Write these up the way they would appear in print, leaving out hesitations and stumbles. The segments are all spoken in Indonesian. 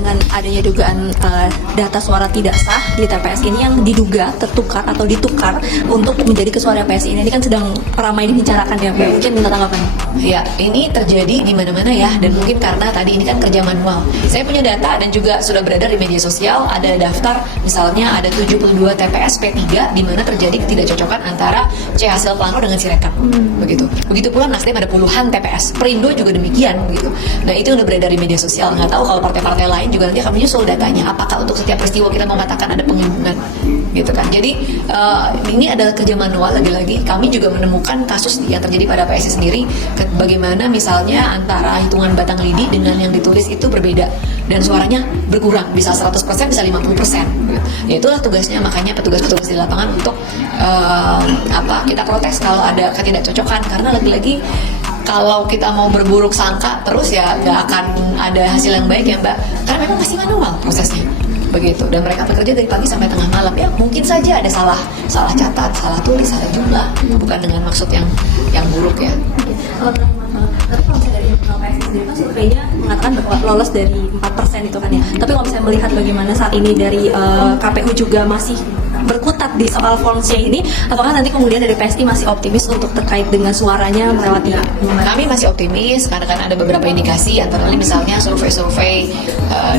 dengan adanya dugaan data suara tidak sah di TPS ini yang diduga tertukar atau ditukar untuk menjadi kesuara PSI ini kan sedang ramai dibicarakan ya Mbak. Mungkin minta tanggapan. Ya, ini terjadi di mana-mana ya, dan mungkin karena tadi ini kan kerja manual. Saya punya data dan juga sudah beredar di media sosial, ada daftar misalnya ada 72 TPS P3 di mana terjadi ketidakcocokan antara C hasil plano dengan Sirekap. Begitu. Begitu pula Nasdem ada puluhan TPS. Perindo juga demikian begitu. Nah, itu udah beredar di media sosial. Nggak tahu kalau partai-partai lain juga nanti akan menyusul datanya. Apakah untuk setiap peristiwa kita mengatakan ada penghubungan gitu kan. Jadi ini adalah kerja manual lagi-lagi. Kami juga menemukan kasus yang terjadi pada PSI sendiri, bagaimana misalnya antara hitungan batang lidi dengan yang ditulis itu berbeda dan suaranya berkurang, bisa 100% bisa 50%. Ya itulah tugasnya, makanya petugas-petugas di lapangan untuk kita protes kalau ada ketidakcocokan, karena lagi-lagi kalau kita mau berburuk sangka terus ya nggak akan ada hasil yang baik ya Mbak, karena memang masih manual prosesnya begitu, dan mereka bekerja dari pagi sampai tengah malam. Ya mungkin saja ada salah catat, salah tulis, salah jumlah, bukan dengan maksud yang buruk ya. Tapi kalau misalnya dari internal PSI sendiri kan surveinya mengatakan bahwa lolos dari 4% itu kan ya. Tapi kalau misalnya melihat bagaimana saat ini dari KPU juga masih berkutat di soal form C ini, apakah nanti kemudian dari PSI masih optimis untuk terkait dengan suaranya melewati? Kami masih optimis karena kan ada beberapa indikasi, antara lain misalnya survei-survei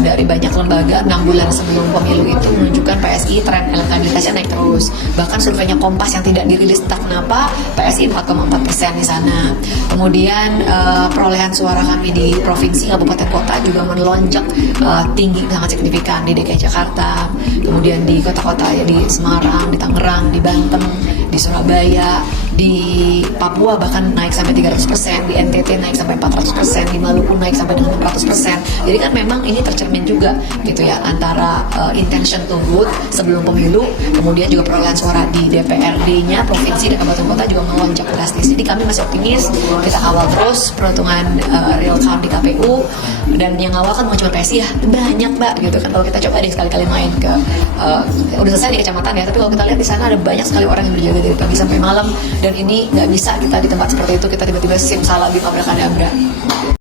dari banyak lembaga 6 bulan sebelum pemilu itu menunjukkan PSI tren elektabilitasnya naik terus. Bahkan surveinya Kompas yang tidak dirilis entah kenapa PSI 4,4% di sana. Kemudian perolehan suara kami di provinsi, kabupaten, kota juga melonjak tinggi, sangat signifikan di DKI Jakarta, kemudian di kota-kota ya, di Semarang, di Tangerang, di Banten, di Surabaya, di Papua bahkan naik sampai 300%, di NTT naik sampai 400%, di Maluku naik sampai dengan 600%. Jadi kan memang ini tercermin juga gitu ya, antara intention to vote sebelum pemilu, kemudian juga perolehan suara di DPRD-nya, provinsi dan kabupaten kota juga melonjak drastis. Jadi kami masih optimis, kita kawal terus perhitungan real count di KPU, dan yang awal kan mau cuma PSI ya banyak Mbak gitu kan. Kalau kita coba deh sekali-kali main ke udah selesai di kecamatan ya, tapi kalau kita lihat di sana ada banyak sekali orang yang berjaga dari pagi sampai malam, dan ini nggak bisa kita di tempat seperti itu kita tiba-tiba sim salah bim abrakadabra.